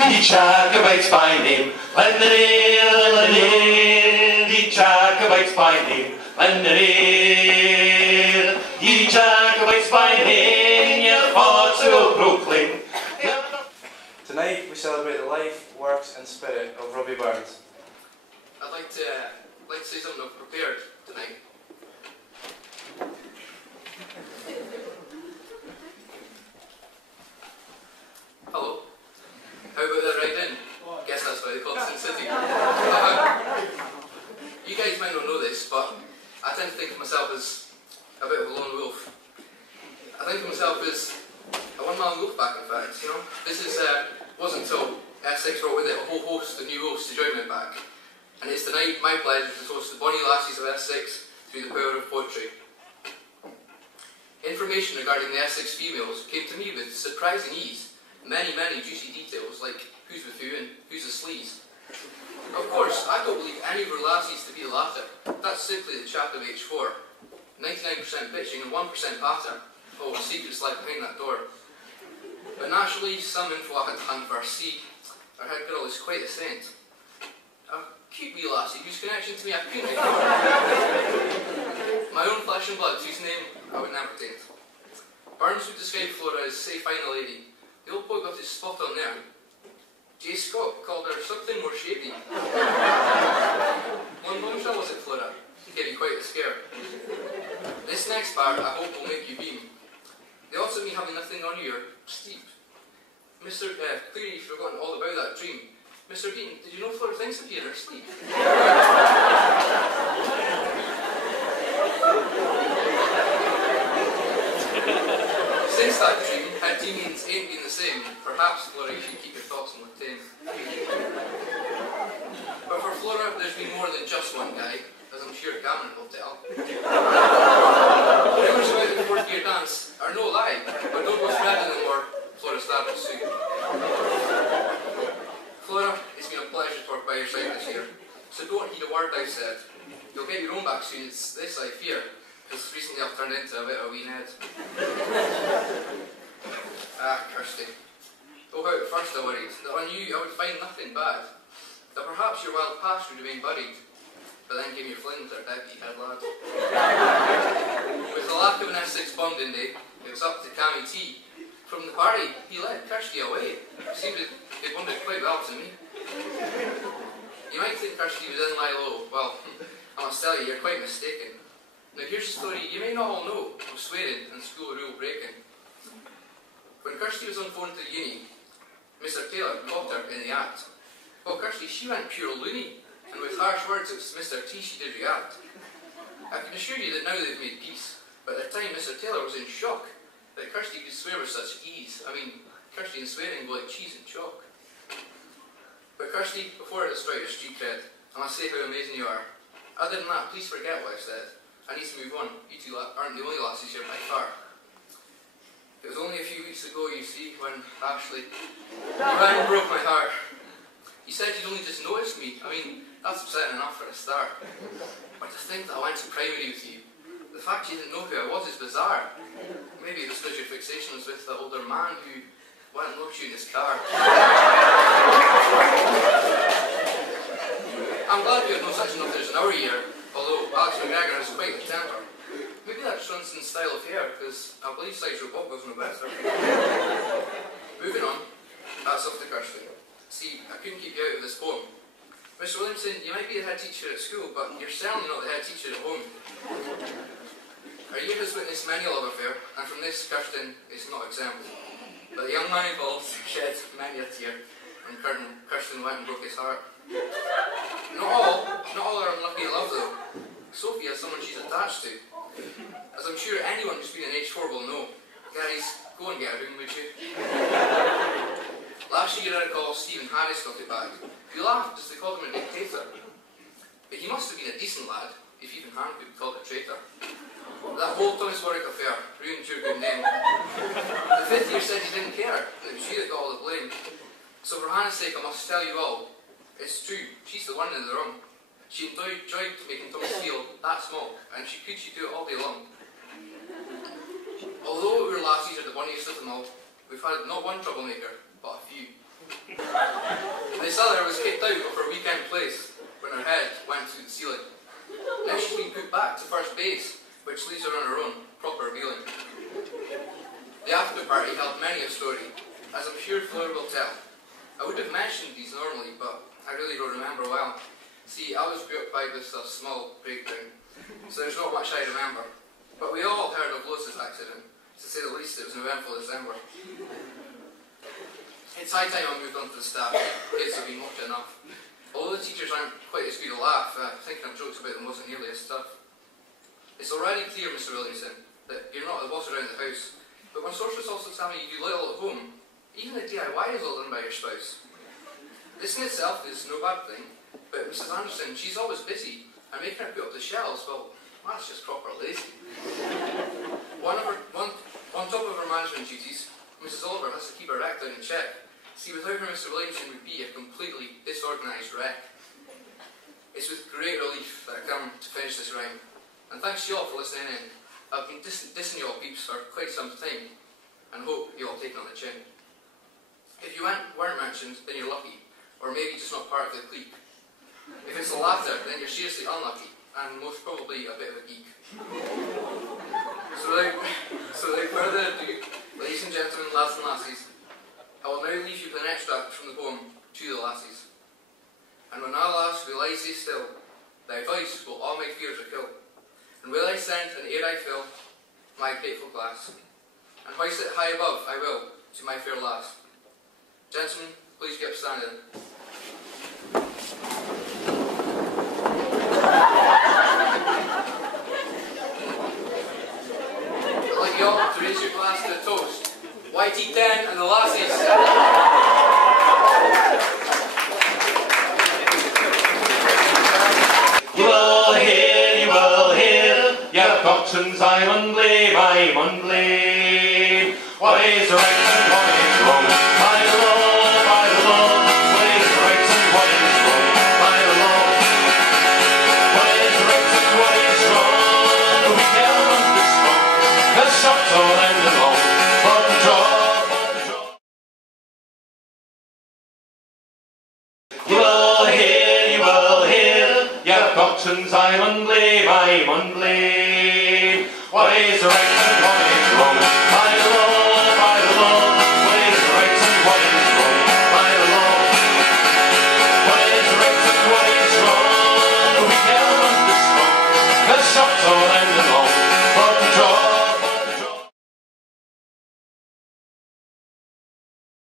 Die Jacobites find him, lend it in, the Jacobites find him, lend it in, ye Jacobites find him, your thoughts will proclaim. Tonight we celebrate the life, works and spirit of Robbie Burns. I'd like to say something I've prepared tonight. Hello. How about that right in? Guess that's why they call it Sin City. You guys might not know this, but I tend to think of myself as a bit of a lone wolf. I think of myself as a one-man wolf back, in fact, you know. This wasn't until S6 brought with it a whole host of new hosts to join me back. And it's tonight my pleasure to host the bonny lassies of S6 through the power of poetry. Information regarding the S6 females came to me with surprising ease. Many juicy details like who's with who and who's the sleaze. Of course, I don't believe any of our lassies to be the latter. That's simply the chat of H4. 99% bitching and 1% patter. Oh, secrets lie behind that door. But naturally, some info I had to hunt for. See, our head girl is quite a saint. A cute wee lassie whose connection to me I couldn't ignore. My own flesh and blood, whose name I would never taint. Burns would describe Flora as say fine a lady. The old boy got his spot on there. J. Scott called her something more shady. One bombshell was it, Flora? Gave you quite a scare. This next part I hope will make you beam. The odds of me having nothing on you are steep. Mr. Clearly you've forgotten all about that dream. Mr. Dean, did you know Flora thinks of you in her sleep? Since that dream, her demons ain't been the same. Perhaps, Flora, you should keep your thoughts on the tame. But for Flora, there's been more than just one guy, as I'm sure Cameron will tell. Rumours about the fourth year dance are no lie, but don't go spreading them or Flora's dad will sue. Flora, it's been a pleasure to work by your side this year, so don't heed a word I've said. You'll get your own back soon, it's this I fear, because recently I've turned into a bit of a wee Ned. Kirsty. Oh, how at first I worried that I knew I would find nothing bad, that perhaps your wild past would remain buried, but then came your fling with our deputy head lad. With the lack of an S6 bonding day, it was up to Cammy T. From the party, he led Kirsty away. It seemed it bonded quite well to me. You might think Kirsty was in lie low. Well, I must tell you, you're quite mistaken. Now here's a story you may not all know of swearing and school rule breaking. When Kirsty was on phone to the uni, Mr. Taylor caught her in the act. Well, Kirsty, she went pure loony, and with harsh words it was Mr. T she did react. I can assure you that now they've made peace, but at the time Mr. Taylor was in shock that Kirsty could swear with such ease. I mean, Kirsty and swearing go like cheese and chalk. But Kirsty, before I destroy your street cred, I must say how amazing you are. Other than that, please forget what I've said. I need to move on. You two aren't the only lassies here by far. It was only a few weeks ago, you see, when Ashley, you ran and broke my heart. You said you'd only just noticed me. I mean, that's upsetting enough for a start. But to think that I went to primary with you, the fact you didn't know who I was is bizarre. Maybe it was because your fixation was with the older man who went and locked you in his car. I'm glad we have no such nothers in our year, although Alex McGregor has quite a temper. Maybe that just runs in style of hair, because I believe Sideshow Bob was no better. Moving on, that's off to Kirsty. See, I couldn't keep you out of this poem. Mr. Williamson, you might be the head teacher at school, but you're certainly not the head teacher at home. Our year has witnessed many a love affair, and from this, Kirsten is not exempt. But the young man involved shed many a tear, and Kirsten went and broke his heart. Not all are unlucky in love though. Sophie has someone she's attached to. As I'm sure anyone who's been in H4 will know. Guys, go and get a room, would you? Last year I recall Stephen Harris got it back. We laughed as they called him a dictator. But he must have been a decent lad, if even Han could be called a traitor. That whole Thomas Warwick affair ruined your good name. The fifth year said he didn't care, that it was you that got all the blame. So for Hannah's sake I must tell you all, it's true, she's the one in the wrong. She enjoyed making Thomas feel that small, and she'd do it all day long. Although our lassies are the bonniest of them all, we've had not one troublemaker, but a few. mother was kicked out of her weekend place when her head went through the ceiling. Now she's been put back to first base, which leaves her on her own, proper viewing. The after party held many a story, as I'm sure Fleur will tell. I would have mentioned these normally, but I really don't remember well. See, I was preoccupied with a small breakdown, so there's not much I remember. But we all heard of Losa's accident. To say the least, it was an eventful December. It's high time I moved on to the staff. Kids have been watching enough. Although the teachers aren't quite as good a laugh, thinking of jokes about them wasn't nearly as tough. It's already clear, Mr. Williamson, that you're not the boss around the house, but my sources also tell me you do little at home. Even the DIY is all done by your spouse. This in itself is no bad thing, but Mrs. Anderson, she's always busy, and making her put up the shelves, well, that's just proper lazy. On top of her management duties, Mrs. Oliver has to keep her wreck down in check. See, without her, Mr. Williamson would be a completely disorganised wreck. It's with great relief that I come to finish this rhyme, and thanks to you all for listening in. I've been dissing you all peeps for quite some time, and hope you all take it on the chin. If you weren't mentioned, then you're lucky, or maybe just not part of the clique. If it's the latter, then you're seriously unlucky, and most probably a bit of a geek. So without further ado, ladies and gentlemen, lads and lassies, I will now leave you with an extract from the poem To the Lassies. And when our lass will lie say still, thy voice will all my fears kill. And will I send and ere I fill my grateful glass, and hoist it high above I will to my fair lass. Gentlemen, please get upstanding. I'd like you all to raise your glass to a toast. YT10 and the Lassies. You will hear, your coxswains, I'm unblame. What is right and what is wrong? By the law, what is right and what is wrong? By the law, what is right and what is wrong? We can be strong, the shots all end along, for the draw. You will hear, your coxswains, I'm unblame. What is right?